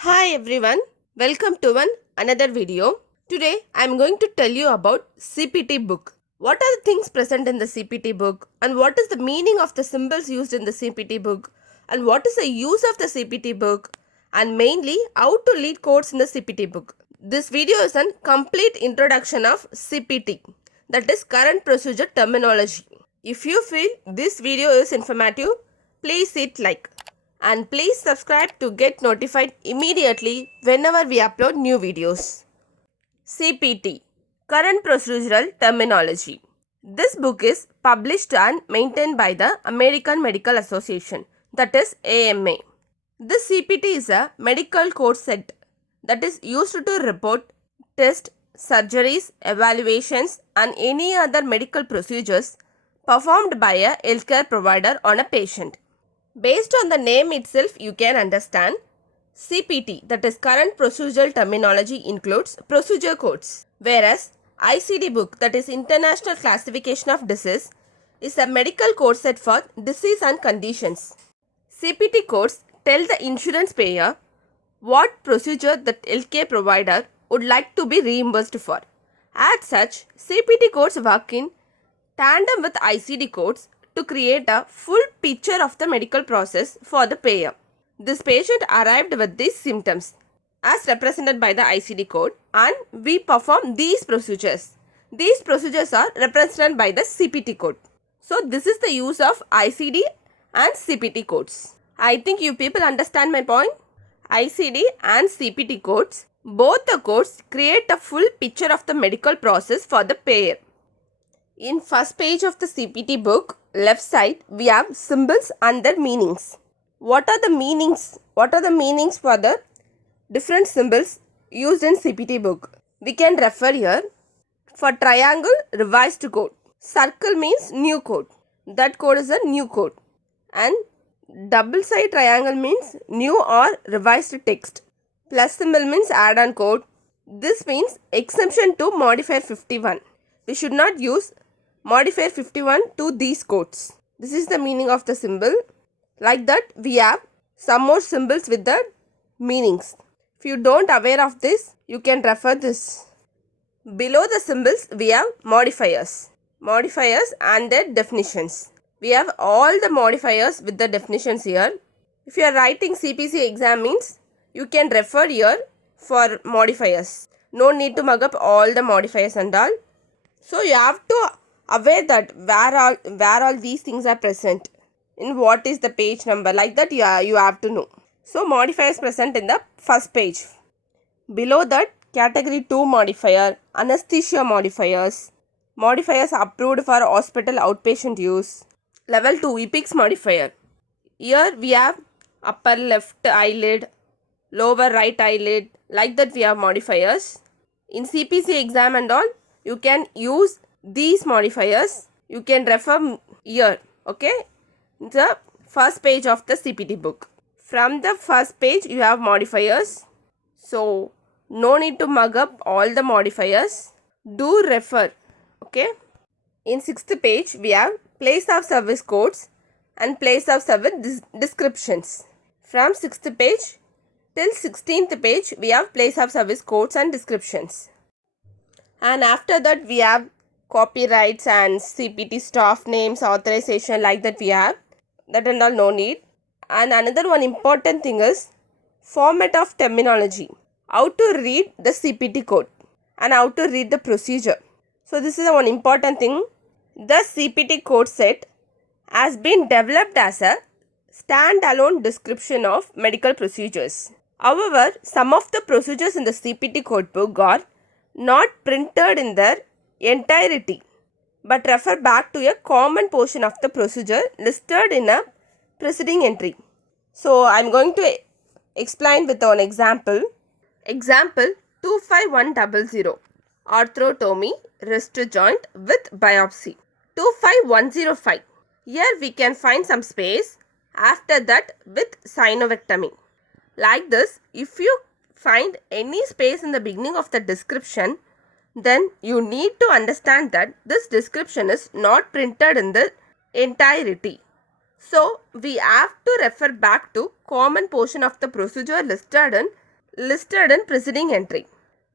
Hi everyone, welcome to another video. Today I am going to tell you about CPT book. What are the things present in the CPT book and what is the meaning of the symbols used in the CPT book and what is the use of the CPT book and mainly how to lead codes in the CPT book. This video is a complete introduction of CPT, that is current procedure terminology. If you feel this video is informative, please hit like and please subscribe to get notified immediately whenever we upload new videos. CPT, Current Procedural Terminology. This book is published and maintained by the American Medical Association, that is AMA. This CPT is a medical code set that is used to report, test, surgeries, evaluations and any other medical procedures performed by a healthcare provider on a patient. Based on the name itself, you can understand CPT, that is current procedural terminology, includes procedure codes, whereas ICD book, that is International Classification of Disease, is a medical code set for disease and conditions. CPT codes tell the insurance payer what procedure the healthcare provider would like to be reimbursed for. As such, CPT codes work in tandem with ICD codes to create a full picture of the medical process for the payer. This patient arrived with these symptoms as represented by the ICD code and we perform these procedures. These procedures are represented by the CPT code. So this is the use of ICD and CPT codes. I think you people understand my point. ICD and CPT codes, both the codes create a full picture of the medical process for the payer. In first page of the CPT book, left side, we have symbols and their meanings. What are the meanings? What are the meanings for the different symbols used in CPT book? We can refer here. For triangle, revised code. Circle means new code. That code is a new code. And double side triangle means new or revised text. Plus symbol means add-on code. This means exemption to modifier 51. We should not use modifier 51 to these codes. This is the meaning of the symbol. Like that, we have some more symbols with the meanings. If you don't aware of this, you can refer this. Below the symbols, we have modifiers. Modifiers and their definitions. We have all the modifiers with the definitions here. If you are writing CPC exam means, you can refer here for modifiers. No need to mug up all the modifiers and all. So you have to aware that where all these things are present, in what is the page number, like that you have to know. So modifiers present in the first page. Below that, category 2 modifier, anesthesia modifiers, modifiers approved for hospital outpatient use. Level 2 EPICS modifier. Here we have upper left eyelid, lower right eyelid, like that we have modifiers. In CPC exam and all, you can use these modifiers. You can refer here, okay, the first page of the CPT book. From the first page you have modifiers, so no need to mug up all the modifiers. Do refer, okay. In 6th page we have place of service codes and place of service descriptions. From 6th page till 16th page we have place of service codes and descriptions. And after that we have copyrights and CPT staff names, authorization, like that we have. That and all no need. And another one important thing is format of terminology. How to read the CPT code and how to read the procedure. So this is one important thing. The CPT code set has been developed as a standalone description of medical procedures. However, some of the procedures in the CPT code book are not printed in their entirety but refer back to a common portion of the procedure listed in a preceding entry. So I am going to explain with an example. Example 25100, arthrotomy wrist joint with biopsy. 25105. Here we can find some space, after that with synovectomy. Like this, if you find any space in the beginning of the description, then you need to understand that this description is not printed in the entirety. So we have to refer back to common portion of the procedure listed in listed in preceding entry.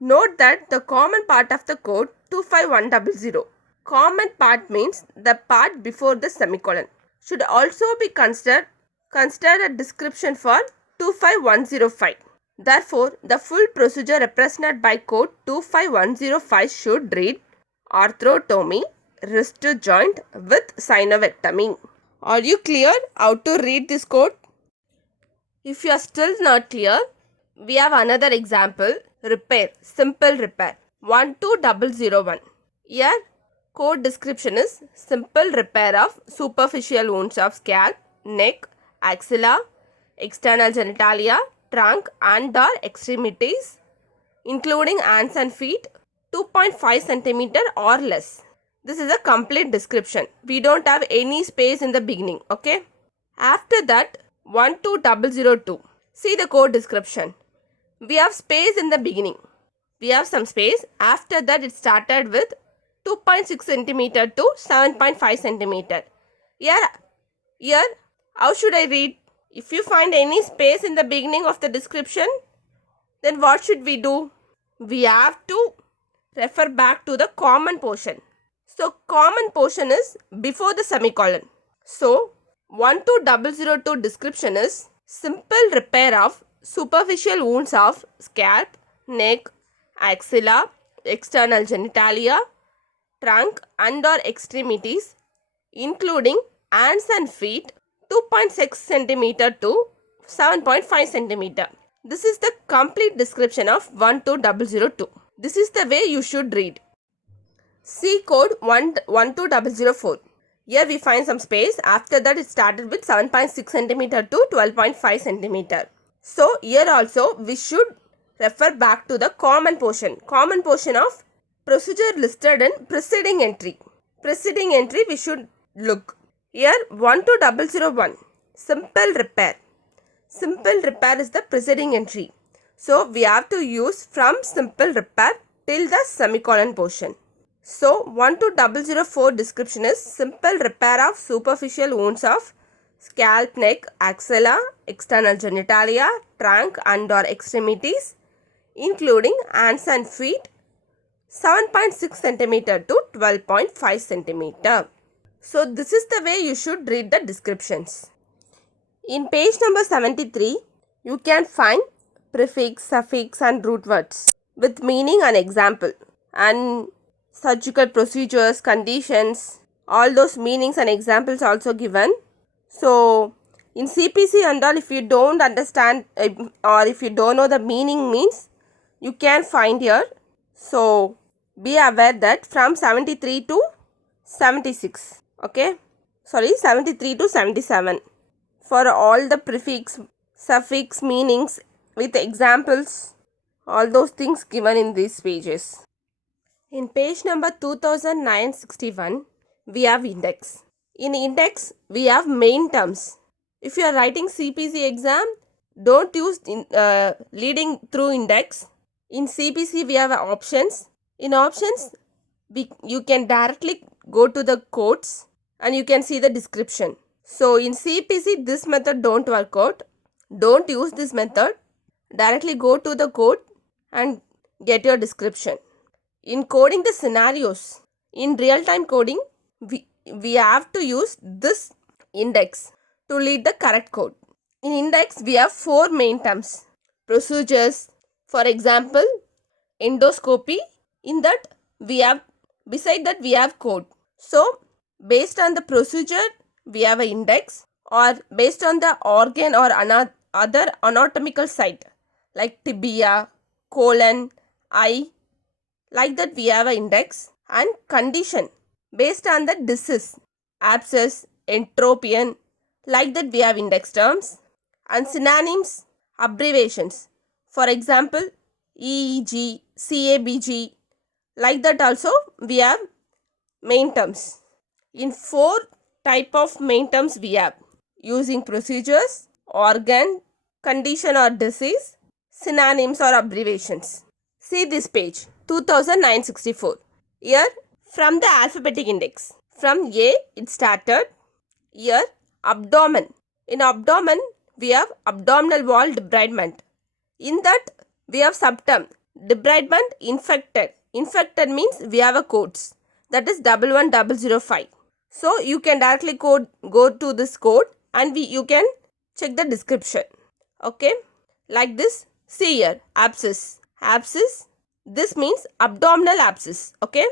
Note that the common part of the code 25100, common part means the part before the semicolon, should also be considered a description for 25105. Therefore, the full procedure represented by code 25105 should read arthrotomy, wrist joint with synovectomy. Are you clear how to read this code? If you are still not clear, we have another example, repair, simple repair, 12001. Here, code description is simple repair of superficial wounds of scalp, neck, axilla, external genitalia, trunk and or extremities, including hands and feet, 2.5 cm or less. This is a complete description. We don't have any space in the beginning, okay? After that, 12002. See the code description. We have space in the beginning. We have some space. After that, it started with 2.6 cm to 7.5 cm. Here, how should I read? If you find any space in the beginning of the description, then what should we do? We have to refer back to the common portion. So, common portion is before the semicolon. So, 12002 description is simple repair of superficial wounds of scalp, neck, axilla, external genitalia, trunk and or extremities, including hands and feet, 2.6 cm to 7.5 cm. This is the complete description of 12002. This is the way you should read. See code 12004. Here we find some space. After that, it started with 7.6 cm to 12.5 cm. So, here also we should refer back to the common portion. Common portion of procedure listed in preceding entry. Preceding entry we should look. Here 12001. Simple repair. Simple repair is the preceding entry. So, we have to use from simple repair till the semicolon portion. So, 12004 description is simple repair of superficial wounds of scalp, neck, axilla, external genitalia, trunk and or extremities, including hands and feet, 7.6 cm to 12.5 cm. So, this is the way you should read the descriptions. In page number 73, you can find prefix, suffix and root words with meaning and example, and surgical procedures, conditions, all those meanings and examples also given. So, in CPC and all, if you don't understand or if you don't know the meaning means, you can find here. So, be aware that from 73 to 76, okay? Sorry, 73 to 77. For all the prefix, suffix, meanings with examples, all those things given in these pages. In page number 2961, we have index. In index, we have main terms. If you are writing CPC exam, don't use leading through index. In CPC, we have options. In options, you can directly go to the codes and you can see the description. So, in CPC, this method don't work out. Don't use this method. Directly go to the code and get your description. In coding the scenarios, in real-time coding, we have to use this index to lead the correct code. In index, we have 4 main terms. Procedures, for example, endoscopy. In that, beside that we have code. So, based on the procedure, we have an index, or based on the organ or other anatomical site like tibia, colon, eye, like that we have an index. And condition, based on the disease, abscess, entropion, like that we have index terms. And synonyms, abbreviations, for example EEG, CABG, like that also we have main terms. In 4 type of main terms we have using procedures, organ, condition or disease, synonyms or abbreviations. See this page 2964. Here from the alphabetic index, from A it started. Here abdomen. In abdomen we have abdominal wall debridement. In that We have subterm debridement infected. Infected means we have a codes, that is 11005. So you can directly go to this code and you can check the description. Okay, like this. See here, abscess. Abscess, this means abdominal abscess. Okay,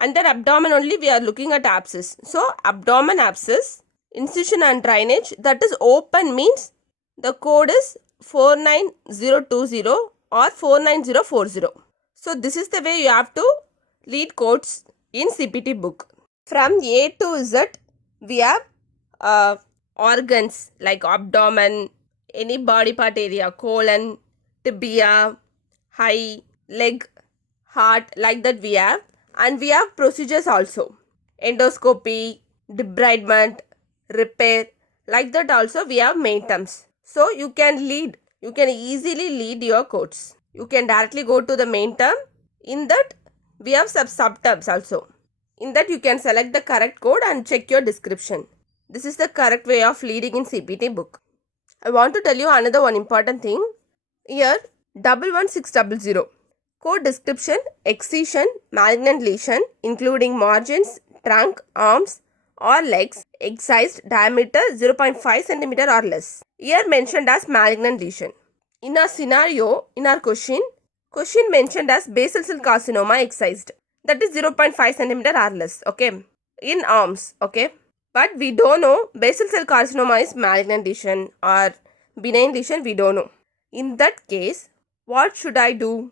under abdomen only we are looking at abscess. So abdomen abscess, incision and drainage, that is open means the code is 49020 or 49040. So this is the way you have to read codes in CPT book. From A to Z we have organs like abdomen, any body part area, colon, tibia, eye, leg, heart, like that we have. And we have procedures also, endoscopy, debridement, repair, like that also we have main terms. So you can easily lead your codes. You can directly go to the main term. In that we have subterms also. In that you can select the correct code and check your description. This is the correct way of leading in CPT book. I want to tell you another one important thing. Here 11600. Code description: excision, malignant lesion including margins, trunk, arms or legs, excised diameter 0.5 cm or less. Here mentioned as malignant lesion. In our scenario, in our question mentioned as basal cell carcinoma excised, that is 0.5 cm or less. Okay, in arms. Okay, but we don't know basal cell carcinoma is malignant lesion or benign lesion, we don't know. In that case, what should I do?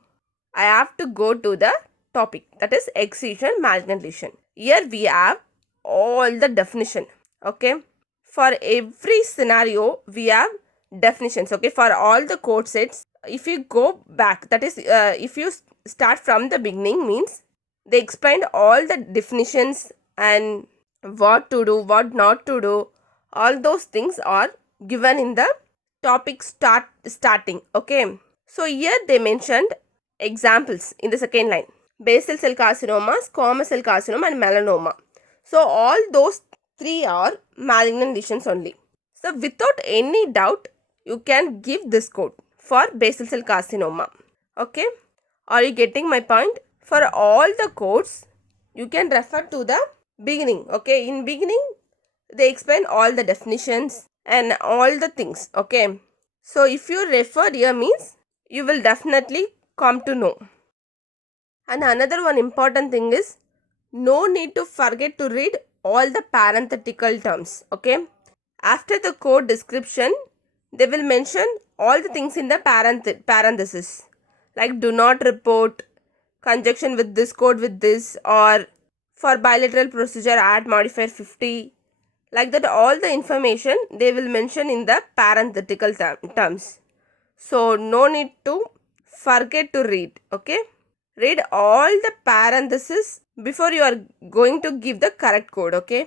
I have to go to the topic, that is excision, malignant lesion. Here we have all the definition. Okay, for every scenario we have definitions. Okay, for all the code sets, if you go back, that is if you start from the beginning, means they explained all the definitions and what to do, what not to do. All those things are given in the topic starting. Okay, so here they mentioned examples in the second line: basal cell carcinoma, squamous cell carcinoma and melanoma. So all those three are malignant lesions only. So without any doubt you can give this code for basal cell carcinoma. Okay, are you getting my point? For all the codes you can refer to the beginning. Okay, in beginning they explain all the definitions and all the things. Okay, so if you refer here means you will definitely come to know. And another one important thing is, no need to forget to read all the parenthetical terms. Okay, after the code description they will mention all the things in the parenthesis, like do not report, conjunction with this code with this, or for bilateral procedure add modifier 50, like that. All the information they will mention in the parenthetical terms. So no need to forget to read. Okay, read all the parentheses before you are going to give the correct code. Okay,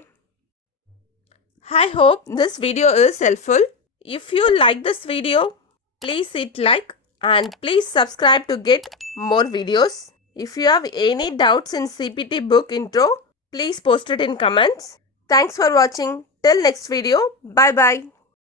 I hope this video is helpful. If you like this video, please hit like and please subscribe to get more videos. If you have any doubts in CPT book intro, please post it in comments. Thanks for watching. Till next video. Bye bye.